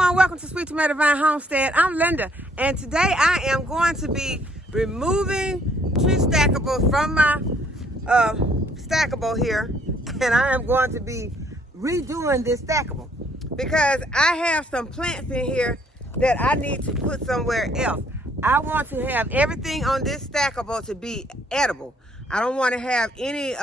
everyone, welcome to Sweet Tomato Vine Homestead. I'm Linda, and today I am going to be removing tree stackables from my stackable here, and I am going to be redoing this stackable because I have some plants in here that I need to put somewhere else. I want to have everything on this stackable to be edible. I don't want to have any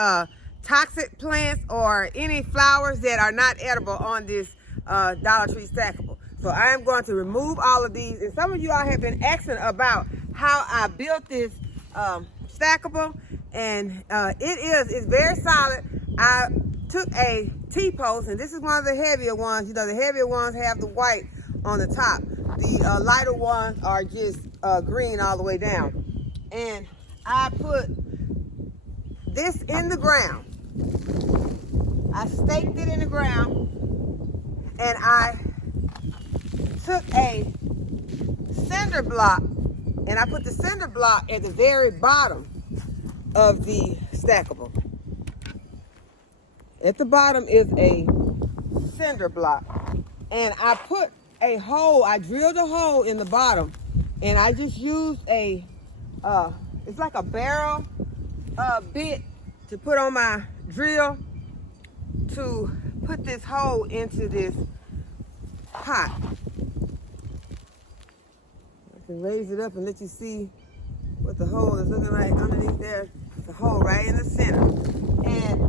toxic plants or any flowers that are not edible on this Dollar Tree stackable. So I am going to remove all of these. And some of you all have been asking about how I built this stackable, and it's very solid. I took a T-post, and this is one of the heavier ones. You know, the heavier ones have the white on the top. The lighter ones are just green all the way down. And I put this in the ground. I staked it in the ground, and I took a cinder block, and I put the cinder block at the very bottom of the stackable. At the bottom is a cinder block, and I put a hole, I drilled a hole in the bottom, and I just used a, it's like a barrel bit to put on my drill to put this hole into this pot. I can raise it up and let you see what the hole is looking like underneath there. It's a hole right in the center. And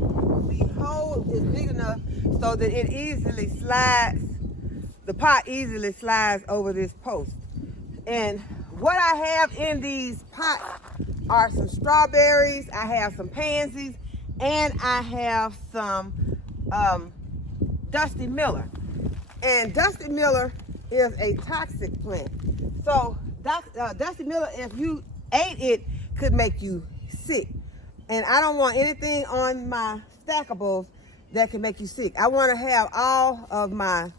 the hole is big enough so that it easily slides, the pot easily slides over this post. And what I have in these pots are some strawberries, I have some pansies, and I have some Dusty Miller. And Dusty Miller is a toxic plant. So Dusty Miller, if you ate it, could make you sick. And I don't want anything on my stackables that can make you sick. I want to have all of my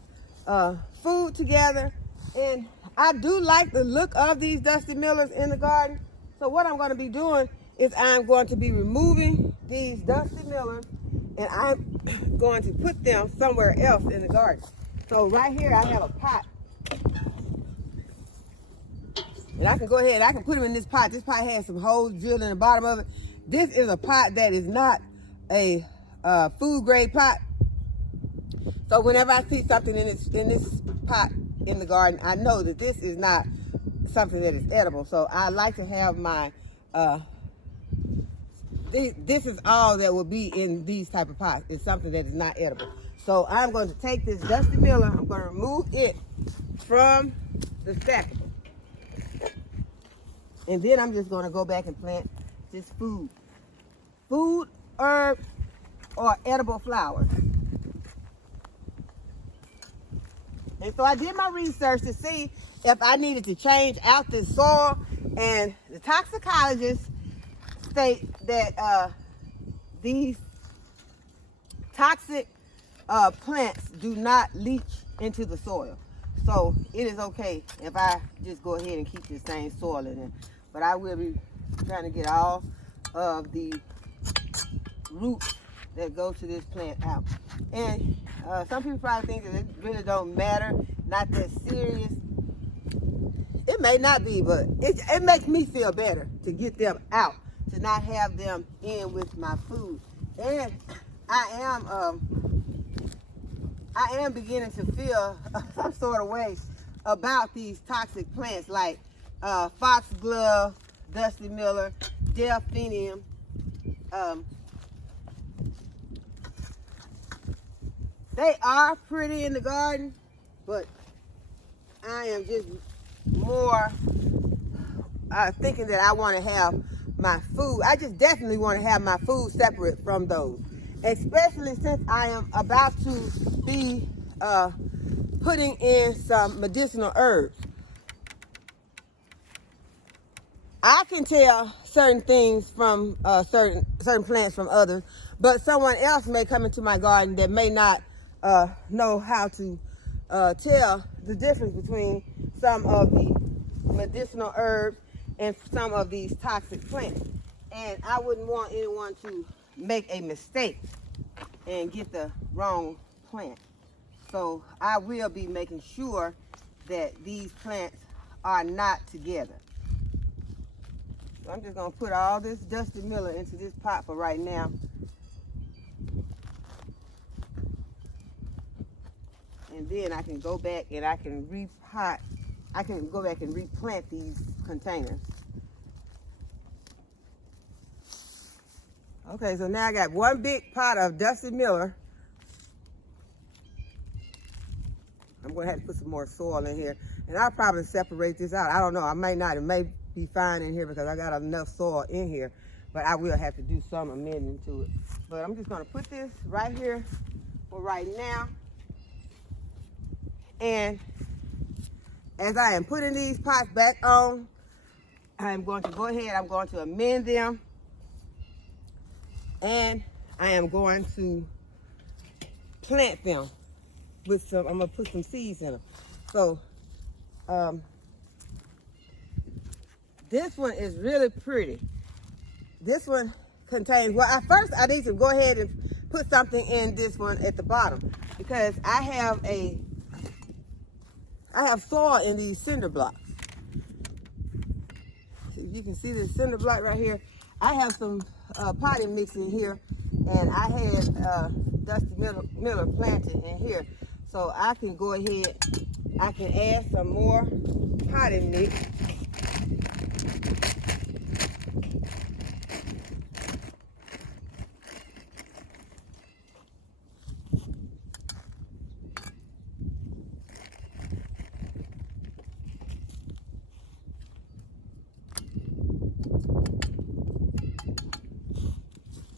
food together. And I do like the look of these Dusty Millers in the garden. So what I'm going to be doing is I'm going to be removing these Dusty Millers, and I'm going to put them somewhere else in the garden. So right here I have a pot, and I can go ahead, I can put them in this pot. This pot has some holes drilled in the bottom of it. This is a pot that is not a food grade pot. So whenever I see something in this pot in the garden, I know that this is not something that is edible. So I like to have my, this is all that will be in these type of pots. It's something that is not edible. So I'm going to take this Dusty Miller, I'm going to remove it from the stackable. And then I'm just going to go back and plant just food, herb, or edible flowers. And so I did my research to see if I needed to change out the soil, and the toxicologists state that these toxic plants do not leach into the soil. So it is okay if I just go ahead and keep the same soil in it. But I will be trying to get all of the roots that go to this plant out. And some people probably think that it really don't matter, not that serious. It may not be, but it makes me feel better to get them out, to not have them in with my food. And I am beginning to feel some sort of way about these toxic plants like foxglove, Dusty Miller, delphinium. They are pretty in the garden, but I am just more thinking that I want to have my food. I just definitely want to have my food separate from those, especially since I am about to be putting in some medicinal herbs. I can tell certain things from certain plants from others, but someone else may come into my garden that may not know how to tell the difference between some of the medicinal herbs and some of these toxic plants. And I wouldn't want anyone to make a mistake and get the wrong plant. So I will be making sure that these plants are not together. So I'm just gonna put all this dusty miller into this pot for right now. And then I can go back and I can repot. I can go back and replant these containers. Okay, so now I got one big pot of dusty miller. I'm gonna have to put some more soil in here. And I'll probably separate this out. I don't know, I may not. It may be fine in here because I got enough soil in here. But I will have to do some amending to it. But I'm just gonna put this right here for right now. And as I am putting these pots back on, I'm going to go ahead, I'm going to amend them. And I am going to plant them with some, I'm gonna put some seeds in them. So, this one is really pretty. This one contains, well, at first I need to go ahead and put something in this one at the bottom because I have soil in these cinder blocks. So you can see this cinder block right here. I have some potting mix in here, and I had dusty miller planted in here. So I can go ahead, I can add some more potting mix.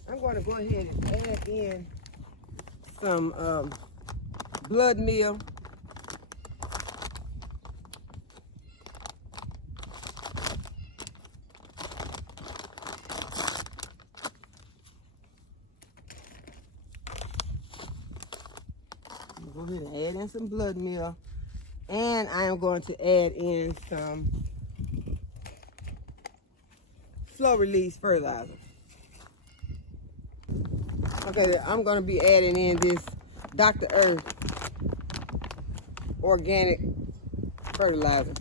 I'm going to go ahead and add in some blood meal. Go ahead and add in some blood meal. And I am going to add in some slow release fertilizer. Okay, I'm going to be adding in this Dr. Earth organic fertilizer.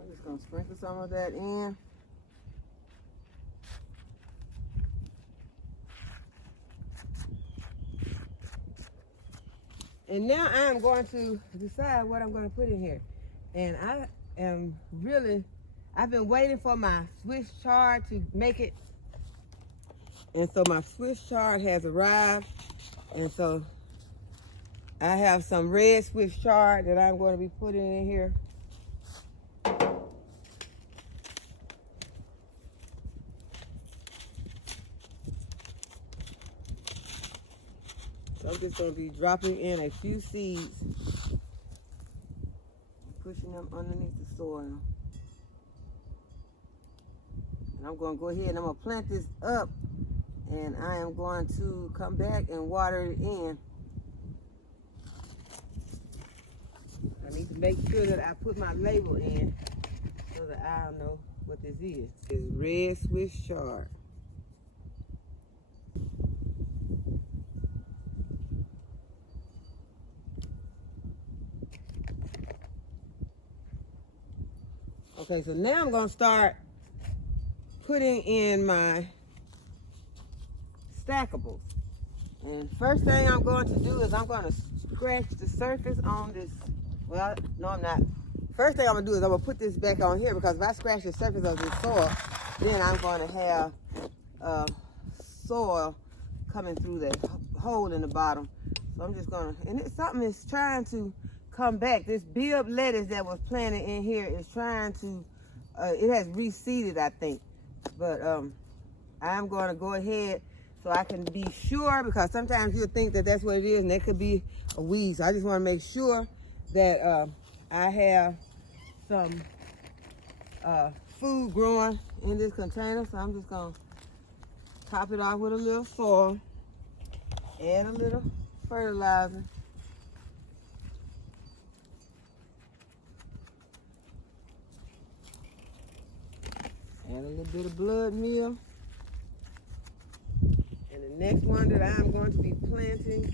I'm just going to sprinkle some of that in. And now I am going to decide what I'm going to put in here. And I am really, I've been waiting for my Swiss chard to make it. And so my Swiss chard has arrived. And so I have some red Swiss chard that I'm going to be putting in here. So I'm just going to be dropping in a few seeds, pushing them underneath the soil. And I'm going to go ahead and I'm going to plant this up, and I am going to come back and water it in. I need to make sure that I put my label in so that I'll know what this is. It's red Swiss chard. Okay, so now I'm going to start putting in my stackables. And first thing I'm going to do is I'm going to scratch the surface on this. Well, no, I'm not. First thing I'm going to do is I'm going to put this back on here, because if I scratch the surface of this soil, then I'm going to have soil coming through that hole in the bottom. So I'm just going to, and something is trying to come back. This bulb lettuce that was planted in here is trying to, it has reseeded, I think. But I'm going to go ahead so I can be sure, because sometimes you'll think that that's what it is, and that could be a weed. So I just want to make sure that I have some food growing in this container. So I'm just going to top it off with a little soil, add a little fertilizer. Got a little bit of blood meal. And the next one that I'm going to be planting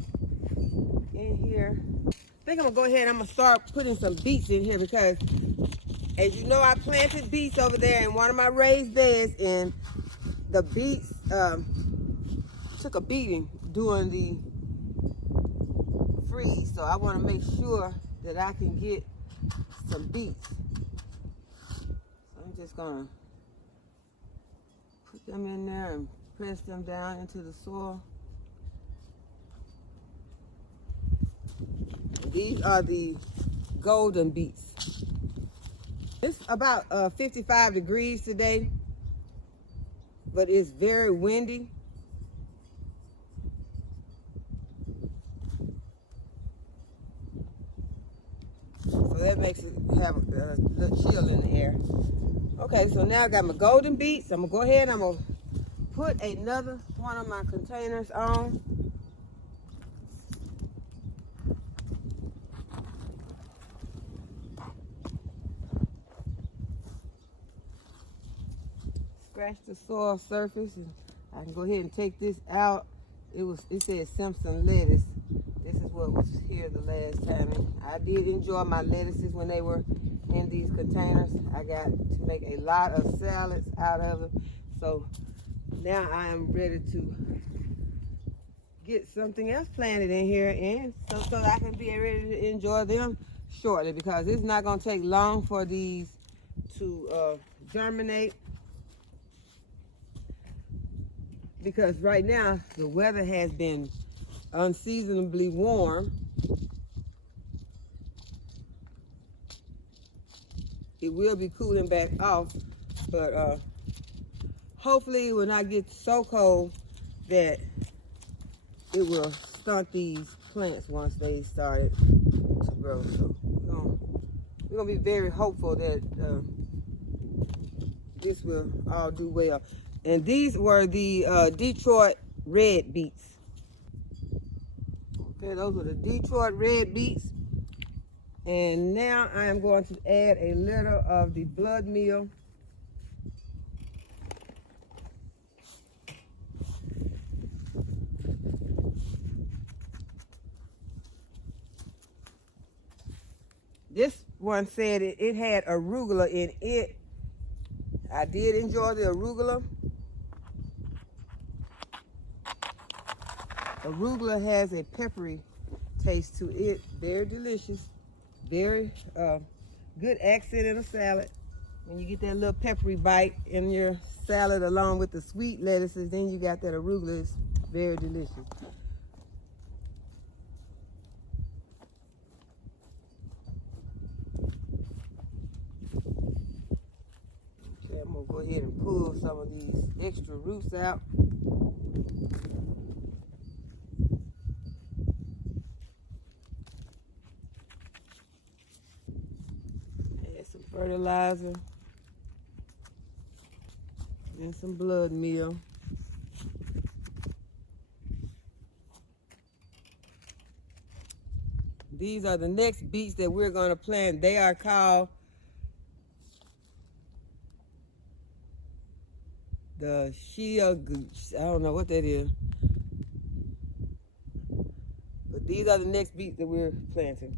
in here, I think I'm gonna go ahead and I'm gonna start putting some beets in here because as you know, I planted beets over there in one of my raised beds, and the beets took a beating during the freeze. So I want to make sure that I can get some beets. So I'm just gonna put them in there and press them down into the soil. These are the golden beets. It's about 55 degrees today, but it's very windy. So that makes it have a little chill in the air. Okay, so now I got my golden beets. I'm gonna go ahead and I'm gonna put another one of my containers on. Scratch the soil surface, and I can go ahead and take this out. It said Simpson lettuce. This is what was here the last time. And I did enjoy my lettuces when they were in these containers. I got to make a lot of salads out of it. So now I am ready to get something else planted in here, and so I can be ready to enjoy them shortly, because it's not going to take long for these to germinate. Because right now the weather has been unseasonably warm. It will be cooling back off, but hopefully it will not get so cold that it will stunt these plants once they started to grow. So we're gonna be very hopeful that this will all do well. And these were the Detroit red beets. Okay, those were the Detroit red beets. And now I am going to add a little of the blood meal. This one said it had arugula in it. I did enjoy the arugula. Arugula has a peppery taste to it. Very delicious. Very good accent in a salad. When you get that little peppery bite in your salad along with the sweet lettuces, then you got that arugula. It's very delicious. Okay, I'm gonna go ahead and pull some of these extra roots out. Fertilizer and some blood meal. These are the next beets that we're going to plant. They are called the I don't know what that is. But these are the next beets that we're planting.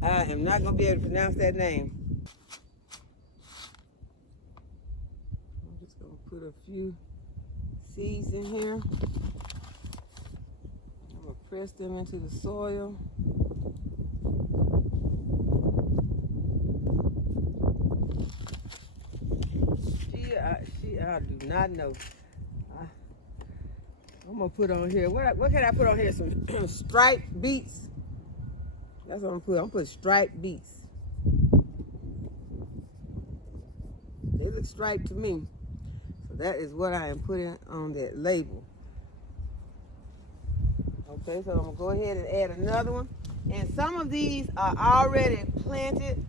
I am not going to be able to pronounce that name. I'm just going to put a few seeds in here. I'm going to press them into the soil. I do not know. I'm going to put on here, what can I put on here? Some striped beets. That's what I'm going to put striped beets. They look striped to me. So that is what I am putting on that label. Okay, so I'm going to go ahead and add another one. And some of these are already planted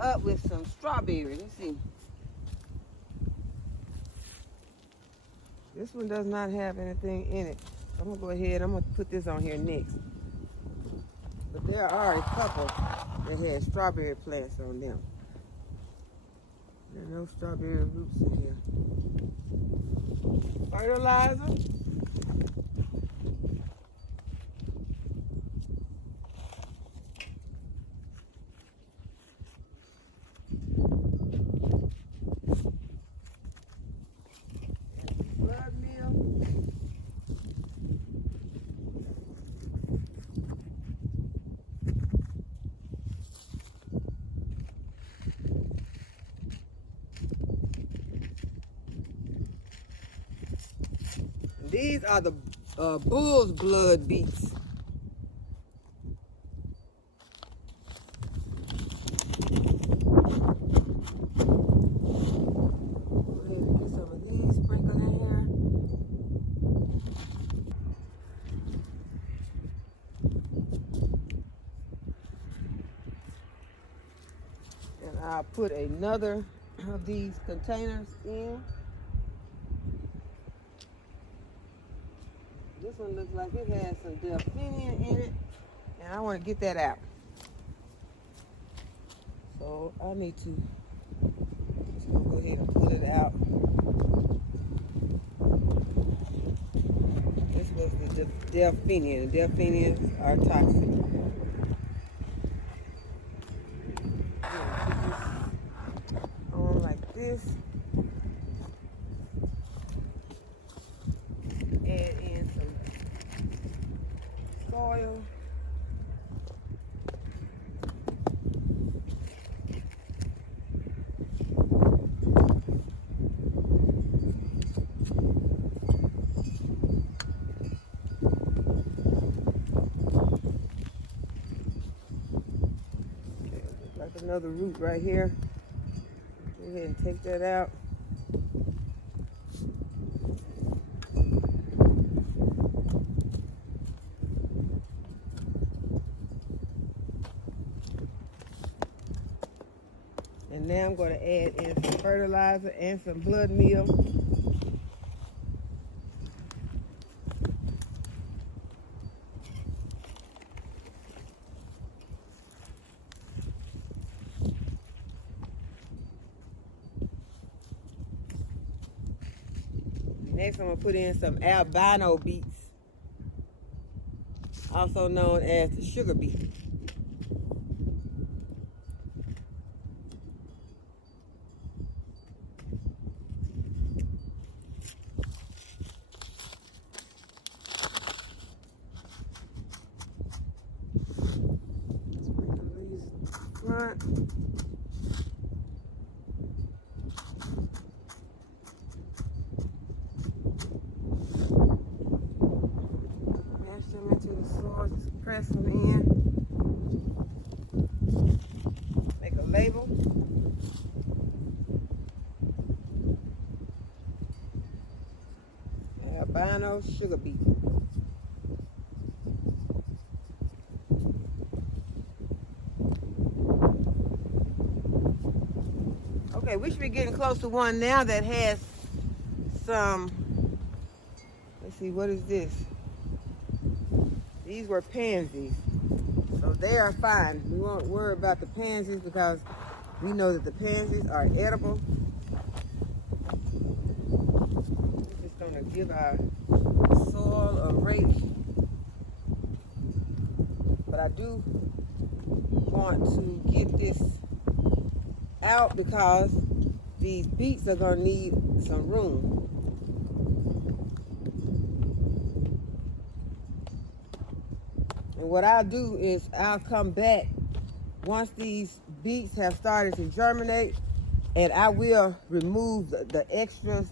up with some strawberries. Let's see. This one does not have anything in it. So I'm going to go ahead, I'm going to put this on here next. But there are a couple that had strawberry plants on them. There's no strawberry roots in here. Fertilizer. Blood meal. These are the bull's blood beets. Go ahead and get some of these sprinkled in here. And I'll put another of these containers in. This one looks like it has some delphinium in it, and I want to get that out. So I need to just gonna go ahead and pull it out. This was the delphinium. The delphiniums are toxic. On like this. Add in some soil. Okay, like another root right here. Go ahead and take that out. And now I'm going to add in some fertilizer and some blood meal. Next I'm going to put in some albino beets, also known as the sugar beet. Front. Mash them into the soil, just press them in. Make a label. Albino sugar beet. Okay, we should be getting close to one now that has some, let's see, what is this? These were pansies, so they are fine. We won't worry about the pansies because we know that the pansies are edible. We're just gonna give our soil a rake, but I do want to get this out because these beets are going to need some room. And what I'll do is I'll come back once these beets have started to germinate, and I will remove the extras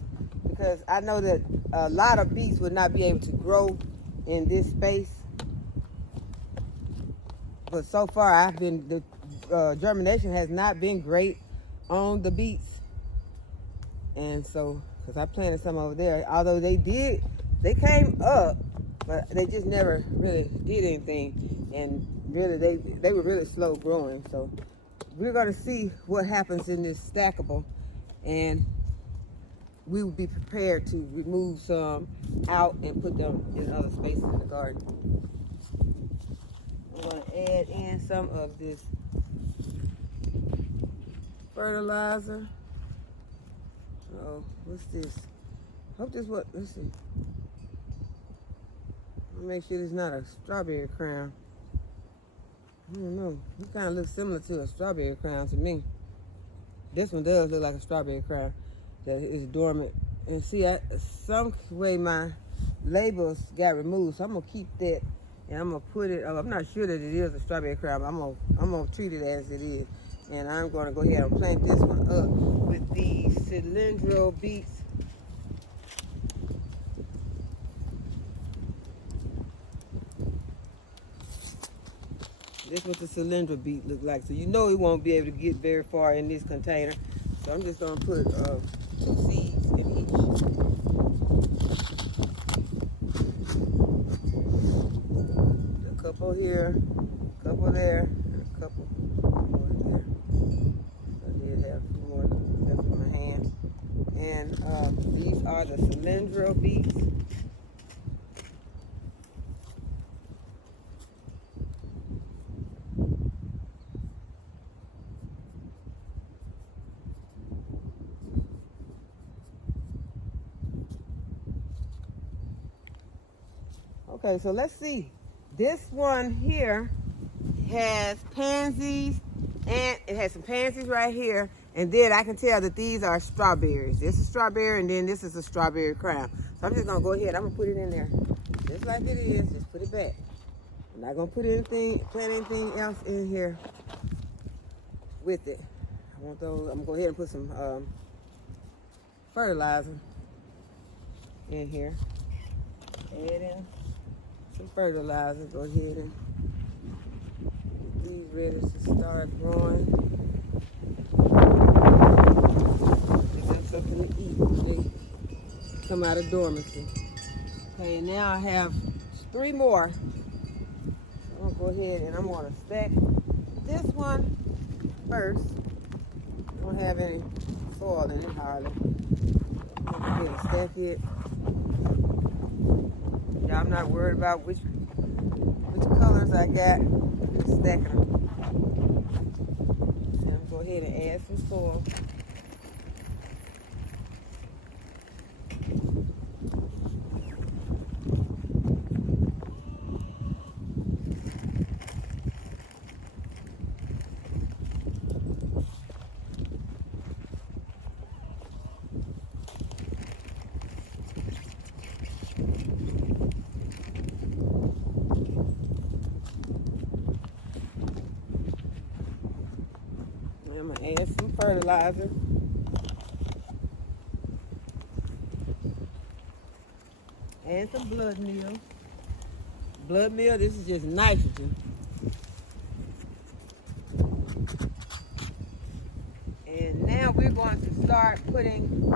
because I know that a lot of beets would not be able to grow in this space. But so far the germination has not been great on the beets, and so because I planted some over there, although they came up, but they just never really did anything, and really they were really slow growing. So we're going to see what happens in this stackable, and we will be prepared to remove some out and put them in other spaces in the garden. I'm going to add in some of this fertilizer. Oh, what's this? Hope this what, let's see. I'll make sure it's not a strawberry crown. I don't know. It kind of looks similar to a strawberry crown to me. This one does look like a strawberry crown that is dormant. And see, some way my labels got removed, so I'm gonna keep that and I'm gonna put it. I'm not sure that it is a strawberry crown. I'm gonna treat it as it is, and I'm gonna go ahead and plant this one up with the cylindrical beets. This is what the cylindrical beet look like. So you know it won't be able to get very far in this container. So I'm just gonna put 2 seeds in each. A couple here, a couple there, and a couple more there. So I did have more left in my hand. And these are the cylindrical beets. Okay, so let's see. This one here has pansies, and it has some pansies right here. And then I can tell that these are strawberries. This is strawberry, and then this is a strawberry crown. So I'm just gonna go ahead. I'm gonna put it in there, just like it is. Just put it back. I'm not gonna put plant anything else in here with it. I'm gonna go ahead and put some fertilizer in here. Add in some fertilizer. Go ahead and get these ready to start growing. Give them something to eat when they come out of dormancy. Okay, and now I have 3 more. I'm gonna go ahead and I'm gonna stack this one first. I don't have any soil in it hardly. I'm gonna go ahead and stack it. Yeah, I'm not worried about which colors I got. I'm just stacking them. And I'm gonna go ahead and add some soil. I'm gonna add some fertilizer. And some blood meal. Blood meal, this is just nitrogen. And now we're going to start putting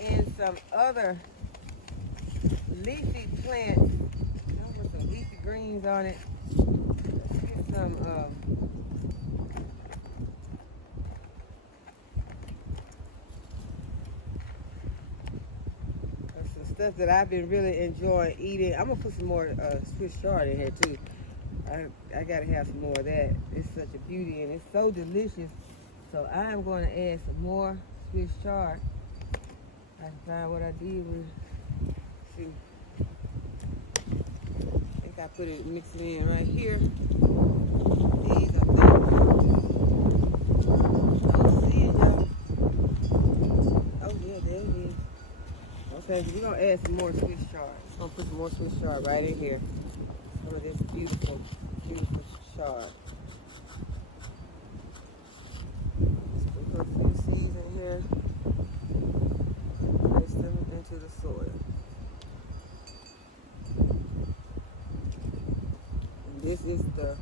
in some other leafy plants. With some leafy greens on it. Let's get some stuff that I've been really enjoying eating. I'm gonna put some more Swiss chard in here too. I gotta have some more of that. It's such a beauty and it's so delicious. So I am going to add some more Swiss chard. I can find what I did with. See, I think I put it mixed in right here. These are there. Oh, see it, y'all. Oh yeah, there it is. Okay, we're gonna add some more Swiss chard. I'm gonna put some more Swiss chard right in here. Some of this beautiful, beautiful chard. Let's put a few seeds in here. Place them into the soil. And this is the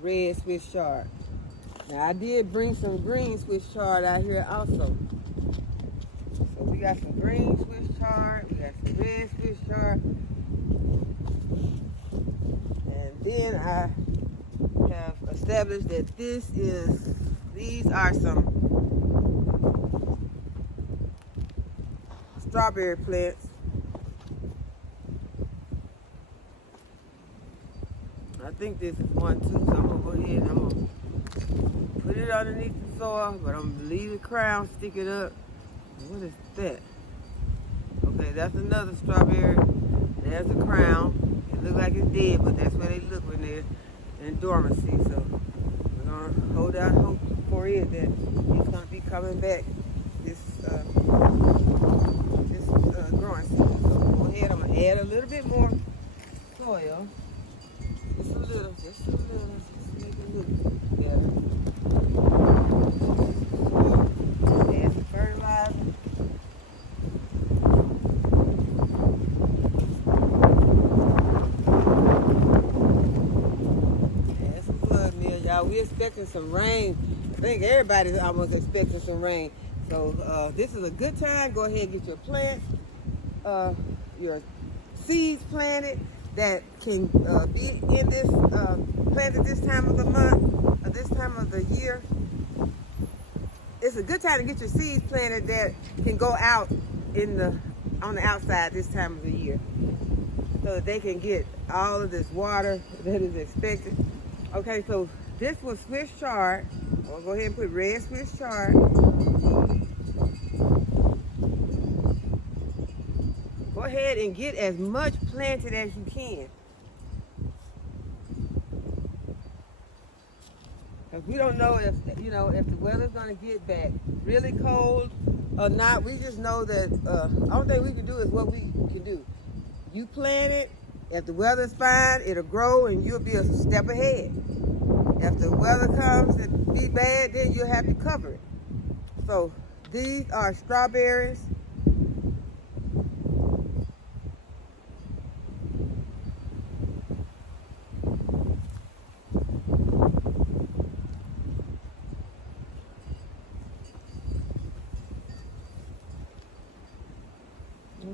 red Swiss chard. Now I did bring some green Swiss chard out here also. So we got some green Swiss chard, we got some red Swiss chard, and then I have established that these are some strawberry plants. I think this is one too, so I'm gonna go ahead and I'm gonna put it underneath the soil, but I'm gonna leave the crown, stick it up. What is that? Okay, that's another strawberry. There's the crown. It looks like it's dead, but that's where they look when they're in dormancy. So we're gonna hold out hope for it that it's gonna be coming back this growing season. So go ahead, I'm gonna add a little bit more soil. Just a little, just to make it look together. Add some fertilizer. Add some blood meal, y'all. We're expecting some rain. I think everybody's almost expecting some rain. So this is a good time. Go ahead and get your plants, your seeds planted that can be in this planted this time of the month or this time of the year. It's a good time to get your seeds planted that can go out on the outside this time of the year, so that they can get all of this water that is expected. Okay, so this was Swiss chard. I'll go ahead and put red Swiss chard. Go ahead and get as much planted as you can. Because we don't know if the weather's gonna get back really cold or not. We just know that only thing we can do is what we can do. You plant it. If the weather's fine, it'll grow and you'll be a step ahead. If the weather comes and be bad, then you'll have to cover it. So these are strawberries.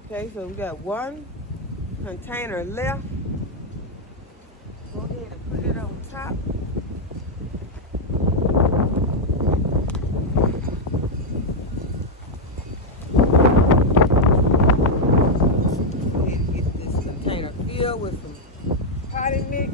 Okay, so we got one container left. Go ahead and put it on top. Go ahead and get this container filled with some potting mix.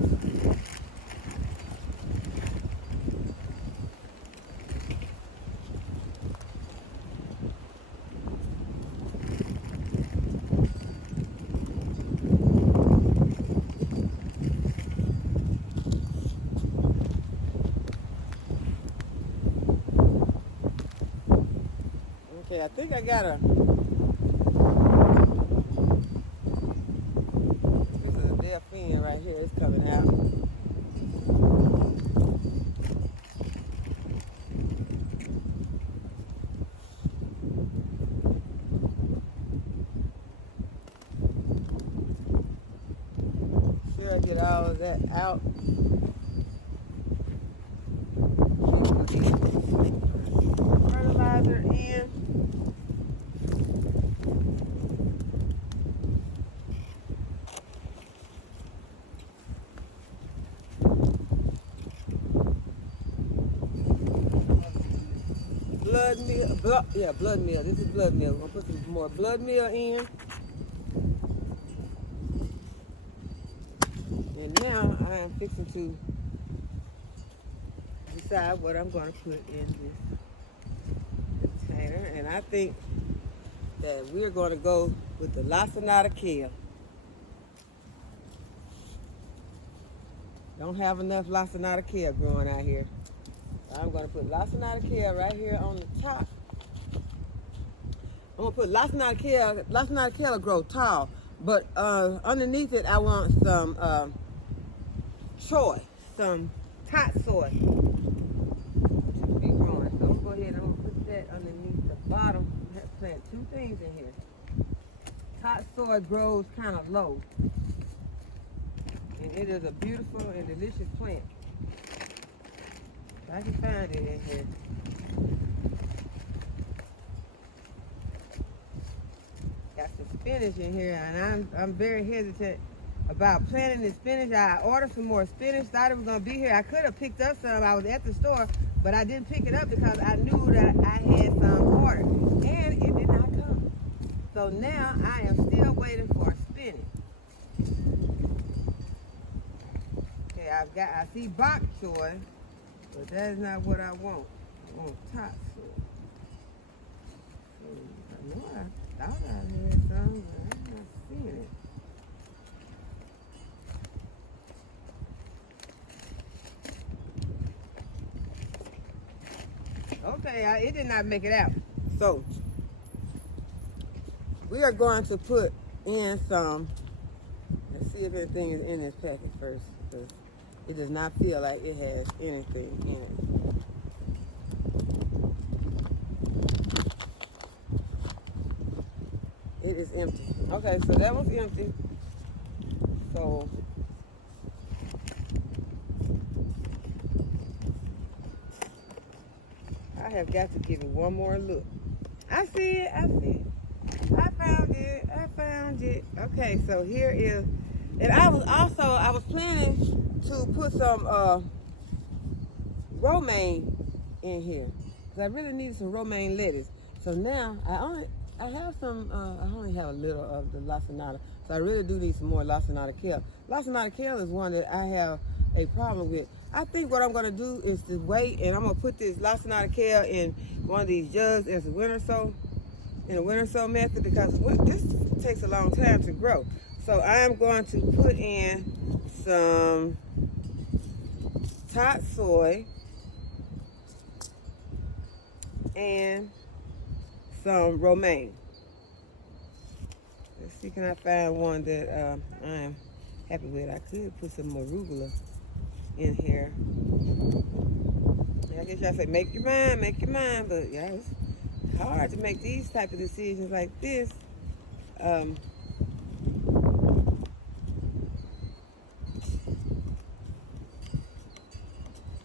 Okay, I think I got this is a dead fin right here. It's coming out. Sure, I get all of that out. Fertilizer in. Blood meal, blood meal. This is blood meal. We're gonna put some more blood meal in. And now I am fixing to decide what I'm gonna put in this container. And I think that we're gonna go with the lacinato kale. Don't have enough lacinato kale growing out here. I'm going to put lacinato kale right here on the top. I'm going to put lacinato kale. Lacinato kale will grow tall, but underneath it I want some soy, some hot soy to be growing. So I'm going to go ahead and I'm going to put that underneath the bottom. I have to plant two things in here. Hot soy grows kind of low, and it is a beautiful and delicious plant. I can find it in here. Got some spinach in here, and I'm very hesitant about planting the spinach. I ordered some more spinach, thought it was gonna be here. I could have picked up some. I was at the store, but I didn't pick it up because I knew that I had some ordered, and it did not come. So now I am still waiting for spinach. Okay, I see bok choy. But that is not what I want. I want top soy. know I thought I had some, but I'm not seeing it. Okay, it did not make it out. So we are going to put in some. Let's see if anything is in this packet first, because it does not feel like it has anything in it. It is empty. Okay, so that was empty. So I have got to give it one more look. I see it, I see it. I found it. Okay, so here is, and I was planning to put some romaine in here, because I really need some romaine lettuce. So now I have some, I only have a little of the lacinato, so I really do need some more lacinato kale. Lacinato kale is one that I have a problem with. I think what I'm going to do is to wait, and I'm going to put this lacinato kale in one of these jugs as a winter sow, in a winter sow method, because this takes a long time to grow. So I am going to put in some topsoil and some romaine. Let's see, can I find one that I am happy with. I could put some arugula in here. I guess y'all say make your mind, but yeah, it's hard to make these type of decisions like this.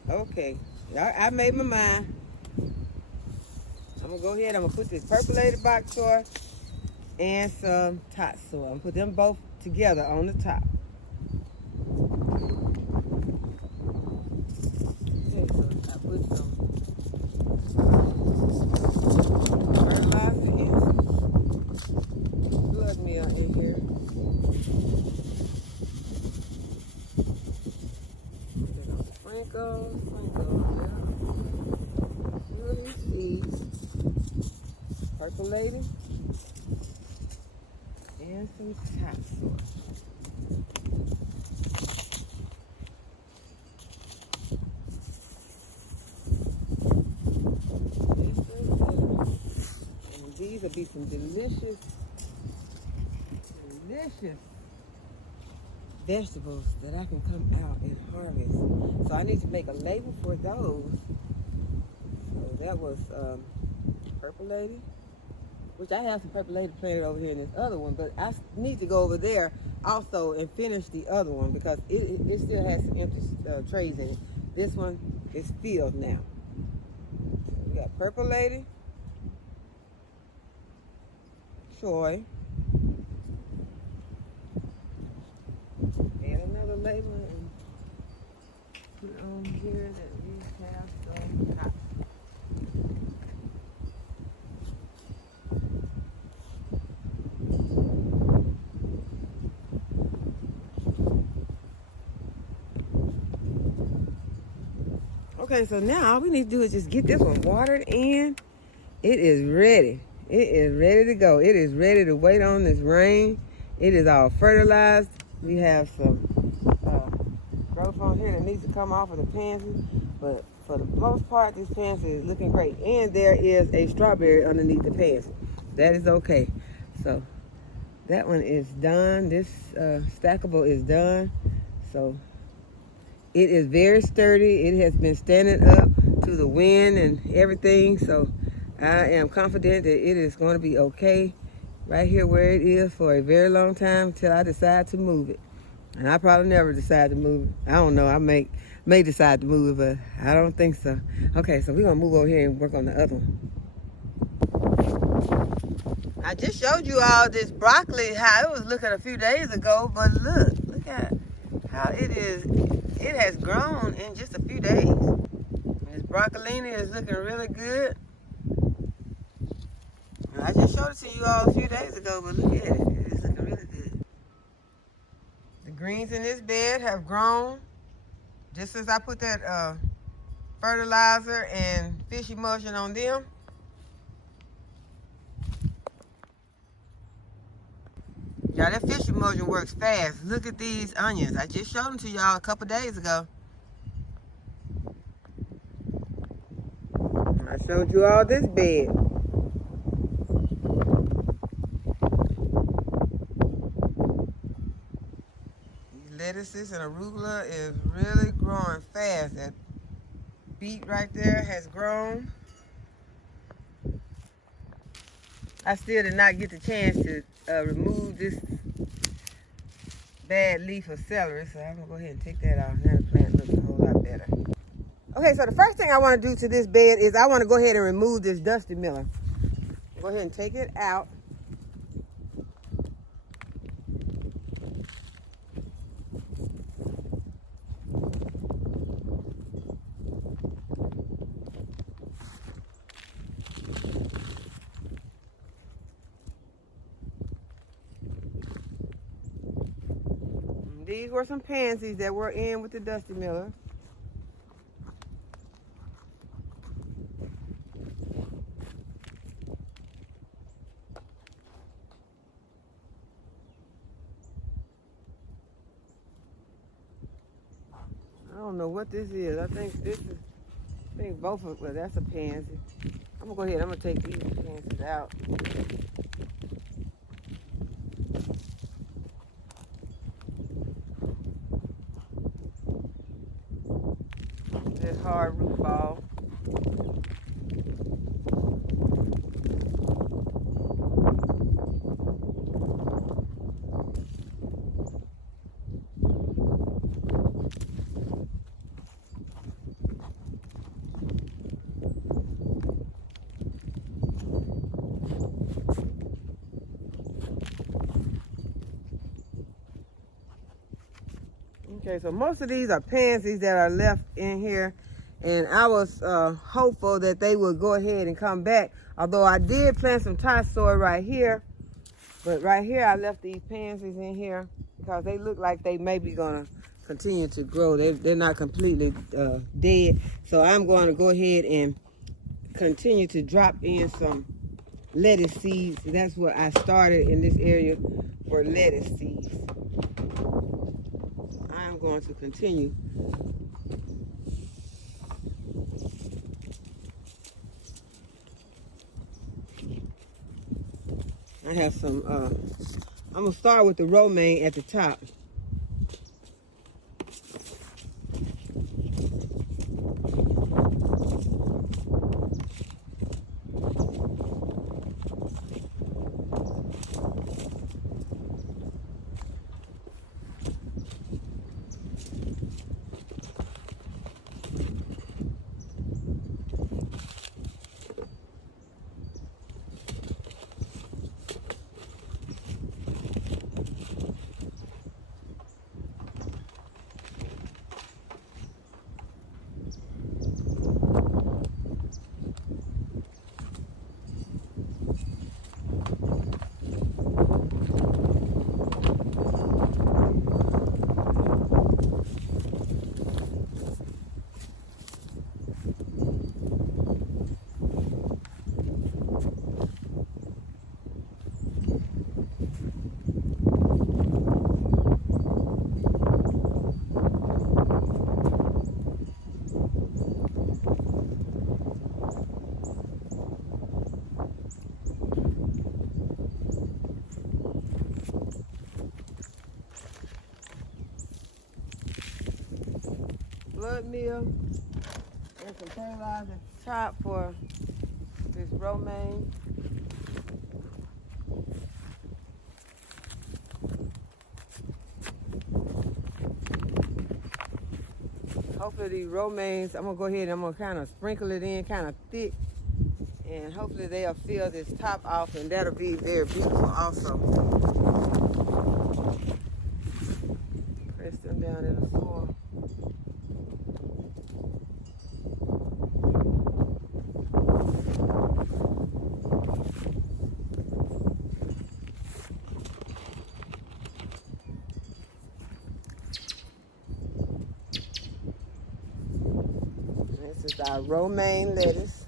Okay, I made my mind. I'm gonna go ahead, I'm gonna put this percolated bok choy and some topsoil. I'm gonna put them both together on the top. Okay, so I put some fertilizer and some blood meal in here. Sprinkle, really seeds, percolating, and some topsoil. And these will be some delicious vegetables that I can come out and harvest. So I need to make a label for those. So that was percolated, which I have some percolated planted over here in this other one, but I need to go over there also and finish the other one, because it still has some empty trays in it. This one is filled now. So we got percolated, choy, and another label and put on here that we have some cotton. Okay, so now all we need to do is just get this one watered in. It is ready. It is ready to go. It is ready to wait on this rain. It is all fertilized. We have some growth on here that needs to come off of the pansy, but for the most part, this pansy is looking great. And there is a strawberry underneath the pansy. That is okay. So that one is done. This stackable is done. So it is very sturdy. It has been standing up to the wind and everything. So I am confident that it is going to be okay right here where it is for a very long time until I decide to move it. And I probably never decide to move it. I don't know. I may decide to move it, but I don't think so. Okay, so we're going to move over here and work on the other one. I just showed you all this broccoli, how it was looking a few days ago, but look at how it is. It has grown in just a few days. This broccolini is looking really good. And I just showed it to you all a few days ago, but look at it. It is looking really good. The greens in this bed have grown just since I put that fertilizer and fishy emulsion on them. Yeah, that fish emulsion works fast. Look at these onions. I just showed them to y'all a couple days ago. I showed you all this bed. These lettuces and arugula is really growing fast. That beet right there has grown. I still did not get the chance to remove this bad leaf of celery, so I'm gonna go ahead and take that off. Now the plant looks a whole lot better. Okay, so the first thing I want to do to this bed is I want to go ahead and remove this dusty miller. Go ahead and take it out. These were some pansies that were in with the dusty miller. I don't know what this is. I think both of, well, that's a pansy. I'm gonna go ahead, I'm gonna take these pansies out. This hard root ball. Okay, so most of these are pansies that are left in here, and I was hopeful that they would go ahead and come back, although I did plant some Thai soy right here, but right here I left these pansies in here because they look like they may be going to continue to grow. They're not completely dead, so I'm going to go ahead and continue to drop in some lettuce seeds. That's what I started in this area for lettuce seeds. I'm going to continue. I have some, I'm going to start with the romaine at the top. Blood meal and some fertilizer at the top for this romaine. Hopefully these romaines, I'm gonna go ahead and I'm gonna kind of sprinkle it in kind of thick, and hopefully they'll fill this top off, and that'll be very beautiful also. Press them down in the soil. This is our romaine lettuce.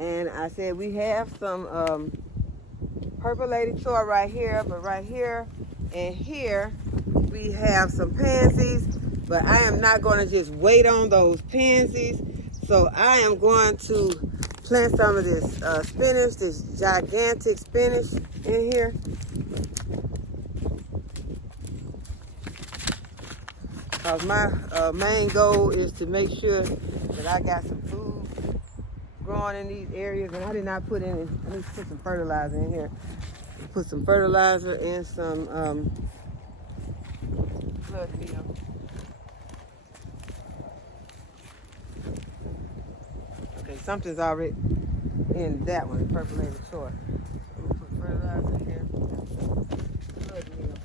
And I said we have some purple lady soy right here, but right here and here we have some pansies, but I am not going to just wait on those pansies. So I am going to plant some of this spinach, this gigantic spinach in here. Because my main goal is to make sure that I got some food growing in these areas. And I did not put any, I need to put some fertilizer in here. Put some fertilizer and some blood meal. Okay, something's already in that one, the purple lady soy. I'm gonna put fertilizer in here. Blood meal.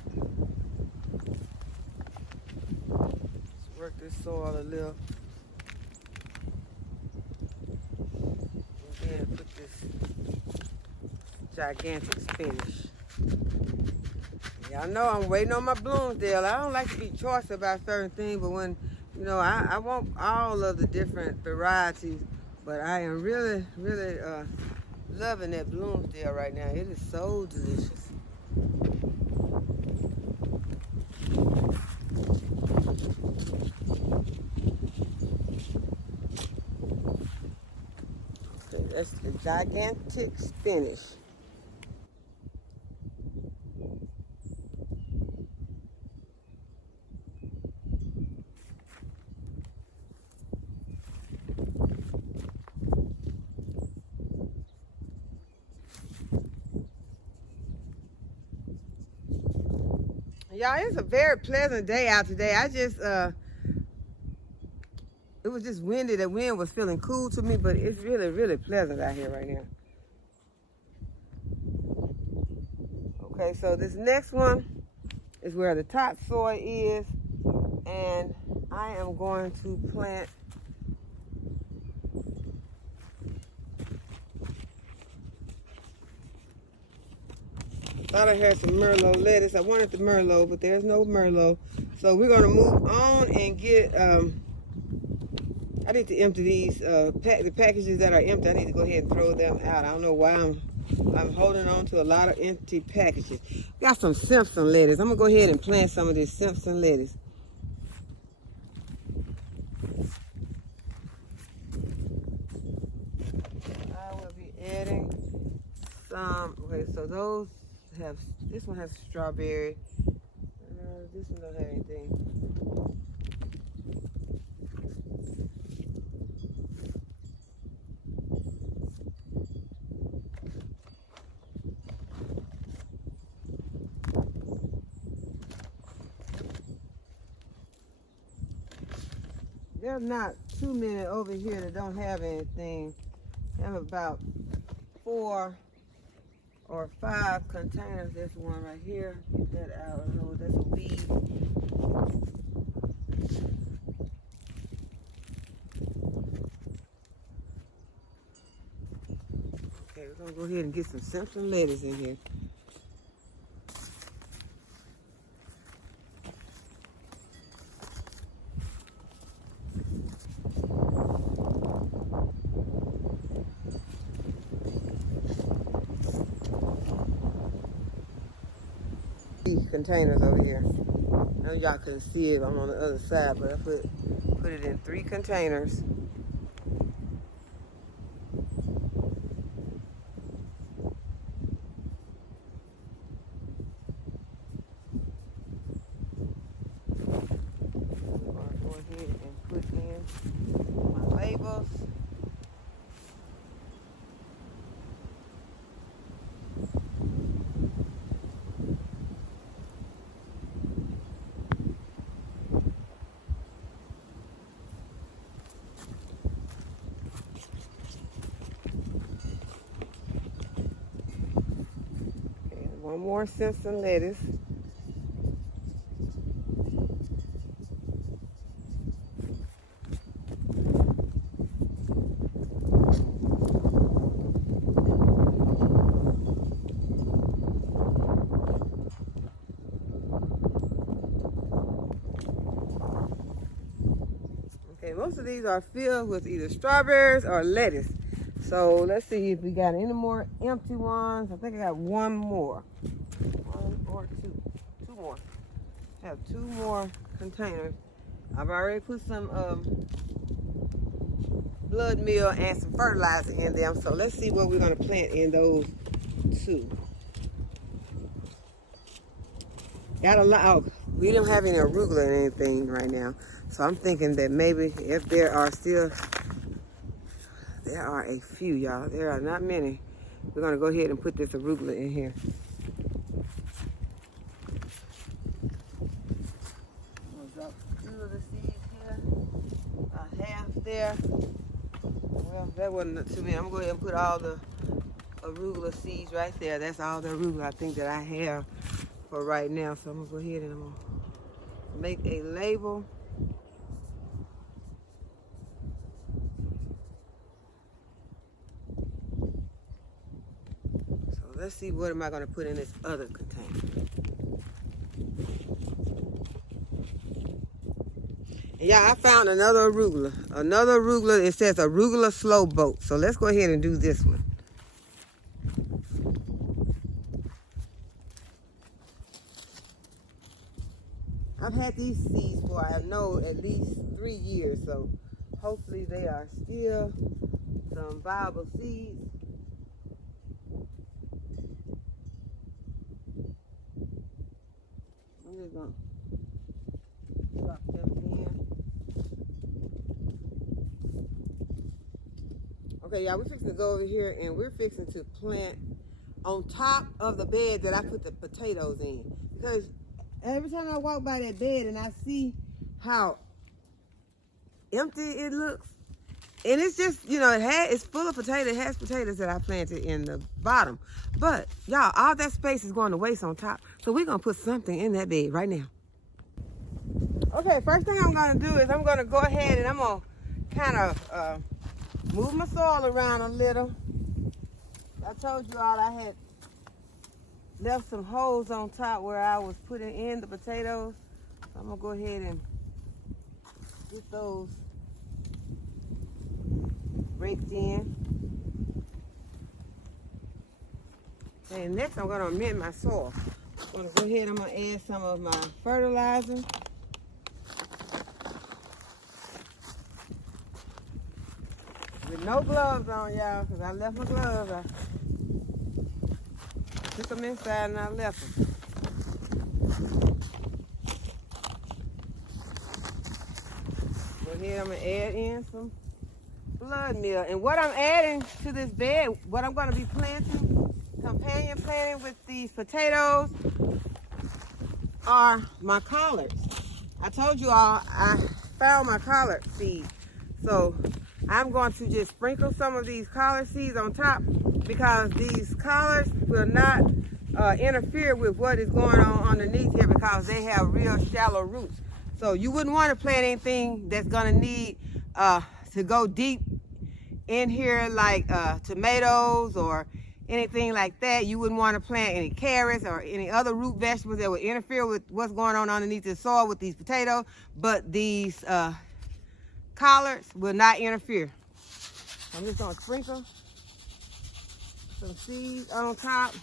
Let's work this soil a little. And then put this gigantic spinach. Y'all know I'm waiting on my Bloomsdale. I don't like to be choice about certain things, but when, you know, I want all of the different varieties, but I am really, really loving that Bloomsdale right now. It is so delicious. Okay, that's the gigantic spinach. Y'all, it's a very pleasant day out today. I just, it was just windy. The wind was feeling cool to me, but it's really, really pleasant out here right now. Okay, so this next one is where the top soy is, and I am going to plant thought I had some Merlot lettuce. I wanted the Merlot, but there's no Merlot. So we're gonna move on and get, I need to empty these, the packages that are empty. I need to go ahead and throw them out. I don't know why I'm holding on to a lot of empty packages. Got some Simpson lettuce. I'm gonna go ahead and plant some of this Simpson lettuce. I will be adding some, okay, so those have, this one has strawberry. This one don't have anything. There's not too many over here that don't have anything. I have about 4 or 5 containers. There's one right here. Get that out. I don't know, that's a weed. Okay, we're gonna go ahead and get some Simpson lettuce in here. Containers over here. I know y'all couldn't see it. I'm on the other side, but I put it in 3 containers. I'm going to go ahead and put in my labels. One more Simpson lettuce. Okay, most of these are filled with either strawberries or lettuce. So let's see if we got any more empty ones. I think I got one more. One or two. Two more. I have two more containers. I've already put some blood meal and some fertilizer in them. So let's see what we're going to plant in those two. Got a lot. Oh, we don't have any arugula or anything right now. So I'm thinking that maybe if there are a few, y'all. There are not many. We're going to go ahead and put this arugula in here. Drop two of the seeds here. A half there. Well, that wasn't too many. I'm going to go ahead and put all the arugula seeds right there. That's all the arugula I think that I have for right now. So I'm going to go ahead and I'm going to make a label. So let's see, what am I going to put in this other container? Yeah, I found another arugula. Another arugula. It says arugula slow boat. So let's go ahead and do this one. I've had these seeds for, I know, at least 3 years. So hopefully they are still some viable seeds. I'm just going to drop them in. Okay, y'all, we're fixing to go over here and we're fixing to plant on top of the bed that I put the potatoes in. Because every time I walk by that bed and I see how empty it looks, and it's just, you know, it's full of potatoes. It has potatoes that I planted in the bottom. But, y'all, all that space is going to waste on top. So we're going to put something in that bed right now. Okay, first thing I'm going to do is I'm going to go ahead and I'm going to kind of move my soil around a little. I told you all I had left some holes on top where I was putting in the potatoes. So I'm going to go ahead and get those raked in. And next I'm going to amend my soil. I'm going to go ahead and I'm going to add some of my fertilizer. With no gloves on, y'all, because I left my gloves. I took them inside and I left them. Go ahead, I'm going to add in some blood meal. And what I'm adding to this bed, what I'm going to be planting, companion planting with these potatoes, are my collards. I told you all I found my collard seed. So I'm going to just sprinkle some of these collard seeds on top because these collards will not interfere with what is going on underneath here because they have real shallow roots. So you wouldn't want to plant anything that's going to need to go deep in here like tomatoes or anything like that. You wouldn't want to plant any carrots or any other root vegetables that would interfere with what's going on underneath the soil with these potatoes. But these collards will not interfere. I'm just going to sprinkle some seeds on top.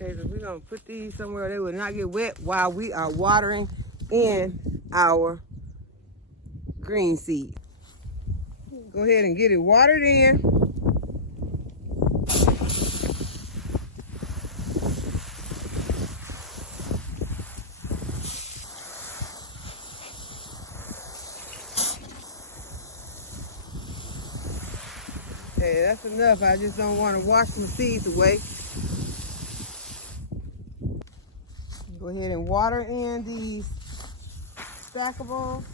Okay, so we're going to put these somewhere they will not get wet while we are watering in our green seed. Go ahead and get it watered in. Okay, that's enough. I just don't want to wash my seeds away. Go ahead and water in these stackables.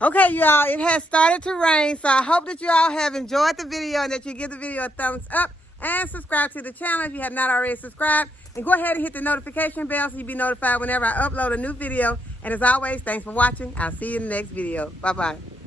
Okay, you all, it has started to rain, so I hope that you all have enjoyed the video and that you give the video a thumbs up and subscribe to the channel if you have not already subscribed. And go ahead and hit the notification bell so you'll be notified whenever I upload a new video. And as always, thanks for watching. I'll see you in the next video. Bye-bye.